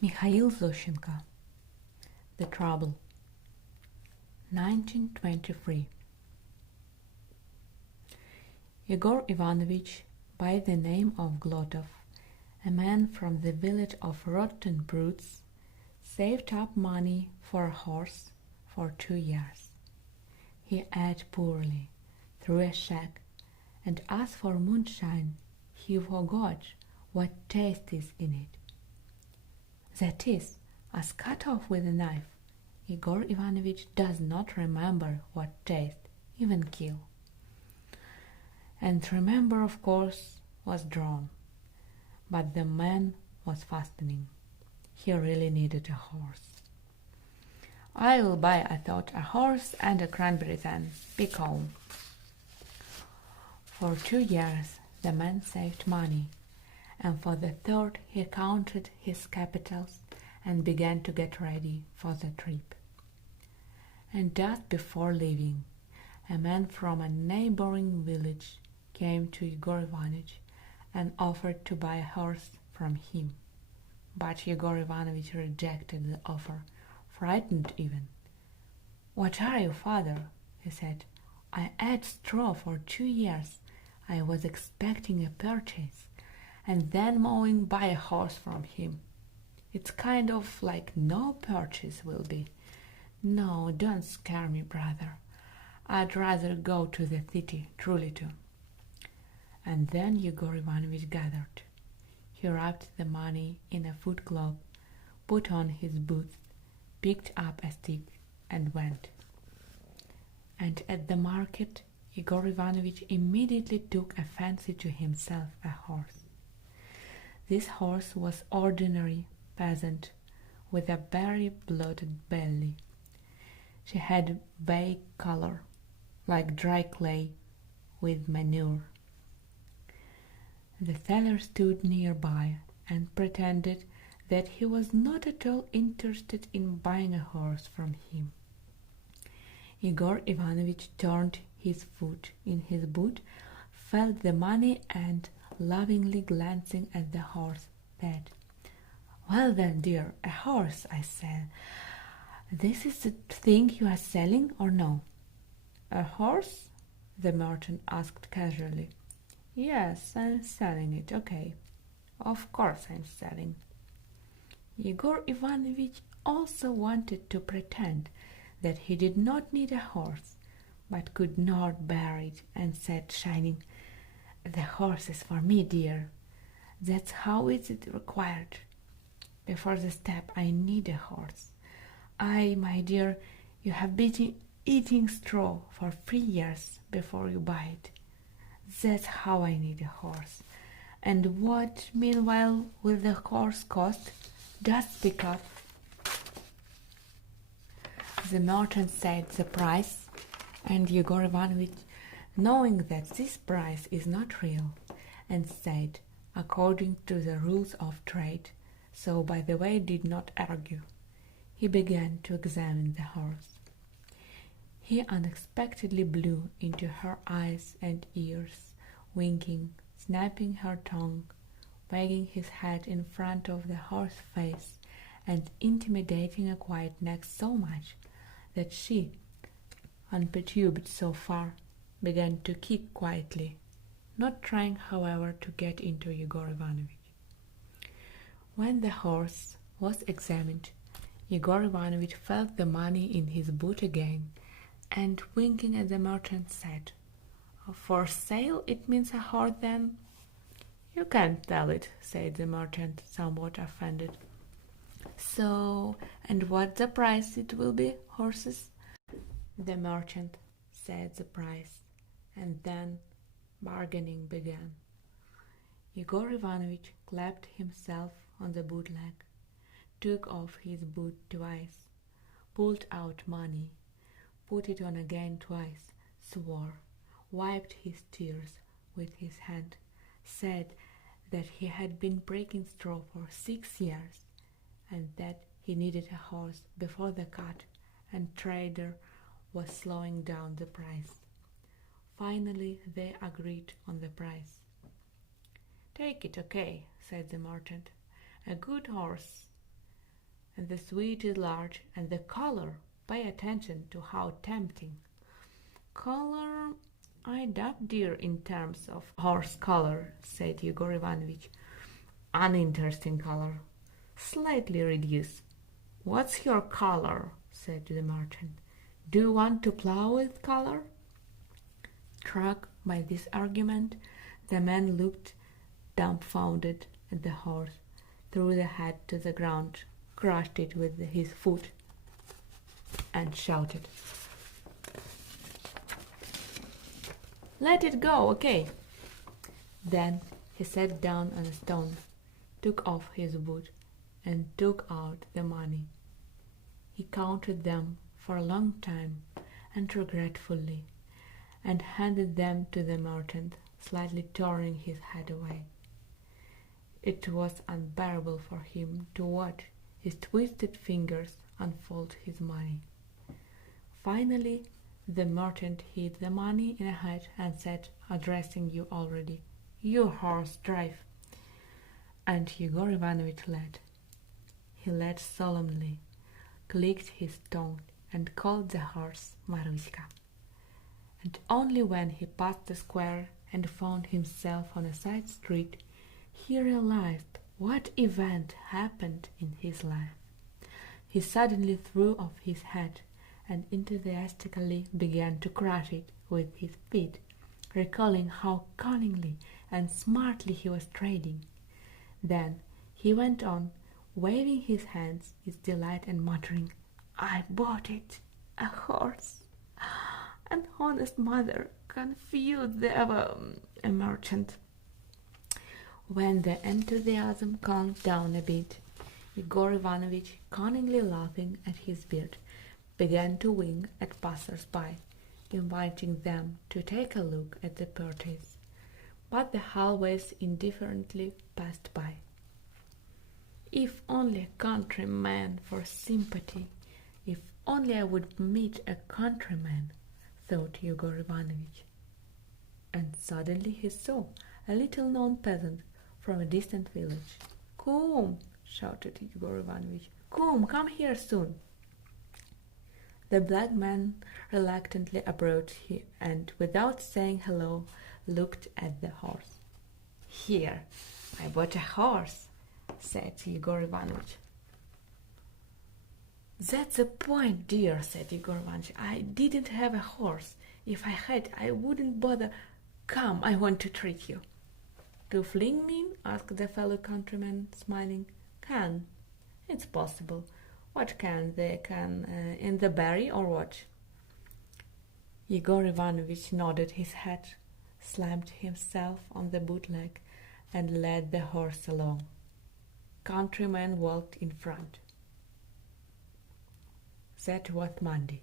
Mikhail Zoshchenko The Trouble 1923. Yegor Ivanovich, by the name of Glotov, a man from the village of Rotten Brutes, saved up money for a horse for 2 years. He ate poorly, through a shack, and as for moonshine, he forgot what taste is in it. That is, as cut off with a knife, Yegor Ivanovich does not remember what taste, even kill. And remember, of course, was drawn. But the man was fastening. He really needed a horse. "I will buy," I thought, "a horse and a cranberry then. Be calm." For 2 years the man saved money, and for the third he counted his capitals and began to get ready for the trip. And just before leaving, a man from a neighboring village came to Yegor Ivanovich and offered to buy a horse from him. But Yegor Ivanovich rejected the offer, frightened even. "What are you, father?" he said. "I ate straw for 2 years. I was expecting a purchase, and then mowing buy a horse from him. It's kind of like no purchase will be. No, don't scare me, brother. I'd rather go to the city, truly too." And then Yegor Ivanovich gathered. He wrapped the money in a footcloth, put on his boots, picked up a stick, and went. And at the market, Yegor Ivanovich immediately took a fancy to himself a horse. This horse was ordinary peasant with a very bloated belly. She had bay color, like dry clay with manure. The seller stood nearby and pretended that he was not at all interested in buying a horse from him. Yegor Ivanovich turned his foot in his boot, felt the money, and, lovingly glancing at the horse, said, "Well then, dear, a horse," I said. "This is the thing you are selling, or no?" "A horse?" the merchant asked casually. "Yes, I'm selling it, okay. Of course I'm selling." Yegor Ivanovich also wanted to pretend that he did not need a horse, but could not bear it, and said, shining, "The horse is for me, dear. That's how it is required. Before the step I need a horse. My dear, you have been eating straw for 3 years before you buy it. That's how I need a horse. And what, meanwhile, will the horse cost? Just speak up." The merchant said the price, and Yegor Ivanovich, knowing that this price is not real, and said, according to the rules of trade, so by the way did not argue, he began to examine the horse. He unexpectedly blew into her eyes and ears, winking, snapping her tongue, wagging his head in front of the horse's face, and intimidating a quiet neck so much that she, unperturbed so far, began to kick quietly, not trying, however, to get into Yegor Ivanovich. When the horse was examined, Yegor Ivanovich felt the money in his boot again, and winking at the merchant said, "For sale it means a horse then?" "You can't tell it," said the merchant, somewhat offended. "So, and what the price it will be, horses?" The merchant said the price, and then bargaining began. Yegor Ivanovich clapped himself on the boot leg, took off his boot twice, pulled out money, put it on again twice, swore, wiped his tears with his hand, said that he had been breaking straw for 6 years, and that he needed a horse before the cut, and trader was slowing down the price. Finally they agreed on the price. "Take it, okay," said the merchant. "A good horse. and the sweet is large, and the color, pay attention to how tempting. Color, I doubt, dear, in terms of horse color, said Yegor Ivanovich. Uninteresting color. Slightly reduced. What's your color? Said the merchant. Do you want to plough with color? Struck by this argument, the man looked dumbfounded at the horse, threw the head to the ground, crushed it with his foot, and shouted, "Let it go, okay!" Then he sat down on a stone, took off his boot, and took out the money. He counted them for a long time and regretfully, and handed them to the merchant, slightly turning his head away. It was unbearable for him to watch his twisted fingers unfold his money. Finally, the merchant hid the money in a hat and said, addressing you already, "You horse, drive!" And Yegor Ivanovich led. He led solemnly, clicked his tongue, and called the horse Maruська. And only when he passed the square and found himself on a side street, he realized what event happened in his life. He suddenly threw off his hat and enthusiastically began to crush it with his feet, recalling how cunningly and smartly he was trading. Then he went on, waving his hands with delight and muttering, "I bought it, a horse." An honest mother confused a merchant. When the enthusiasm calmed down a bit, Yegor Ivanovich, cunningly laughing at his beard, began to wink at passers-by, inviting them to take a look at the purchase. But the hallways indifferently passed by. If only a countryman for sympathy, if only I would meet a countryman, thought Yegor Ivanovich. And suddenly he saw a little-known peasant from a distant village. "Come!" shouted Yegor Ivanovich. Come here soon!" The black man reluctantly approached him and, without saying hello, looked at the horse. "Here, I bought a horse," said Yegor Ivanovich. "That's the point, dear," said Yegor Ivanovich. "I didn't have a horse. If I had, I wouldn't bother. Come, I want to treat you." "To fling me?" asked the fellow countryman, smiling. "Can. It's possible. What can they can in the berry or what?" Yegor Ivanovich nodded his head, slammed himself on the bootleg, and led the horse along. Countryman walked in front. That was Monday.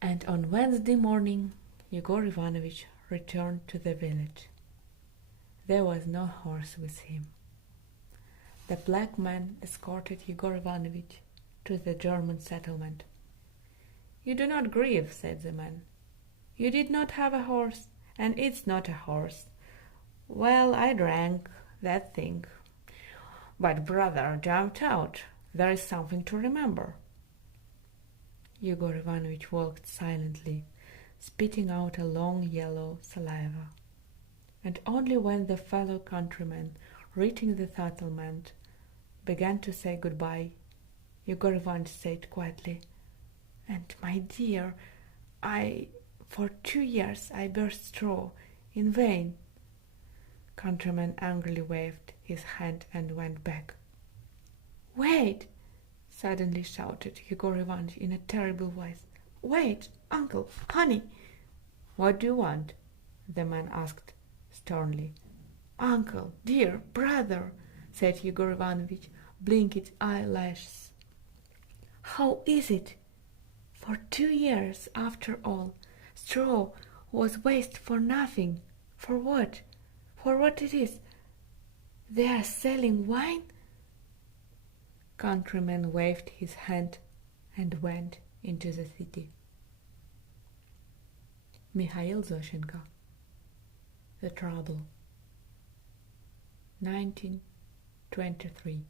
And on Wednesday morning, Yegor Ivanovich returned to the village. There was no horse with him. The black man escorted Yegor Ivanovich to the German settlement. "You do not grieve," said the man. "You did not have a horse, and it's not a horse. Well, I drank that thing. But brother jumped out. There is something to remember." Yegor Ivanovich walked silently, spitting out a long yellow saliva. And only when the fellow countryman, reaching the settlement, began to say goodbye, Yegor Ivanovich said quietly, "And my dear, for 2 years I burst straw, in vain." Countryman angrily waved his hand and went back. "Wait!" suddenly shouted Yegor Ivanovich in a terrible voice. "Wait, uncle, honey!" "What do you want?" the man asked sternly. "Uncle, dear brother," said Yegor Ivanovich, blinking eyelashes. "How is it? For 2 years, after all, straw was waste for nothing. For what? For what it is? They are selling wine?" Countryman waved his hand and went into the city. Mikhail Zoshchenko The Trouble, 1923.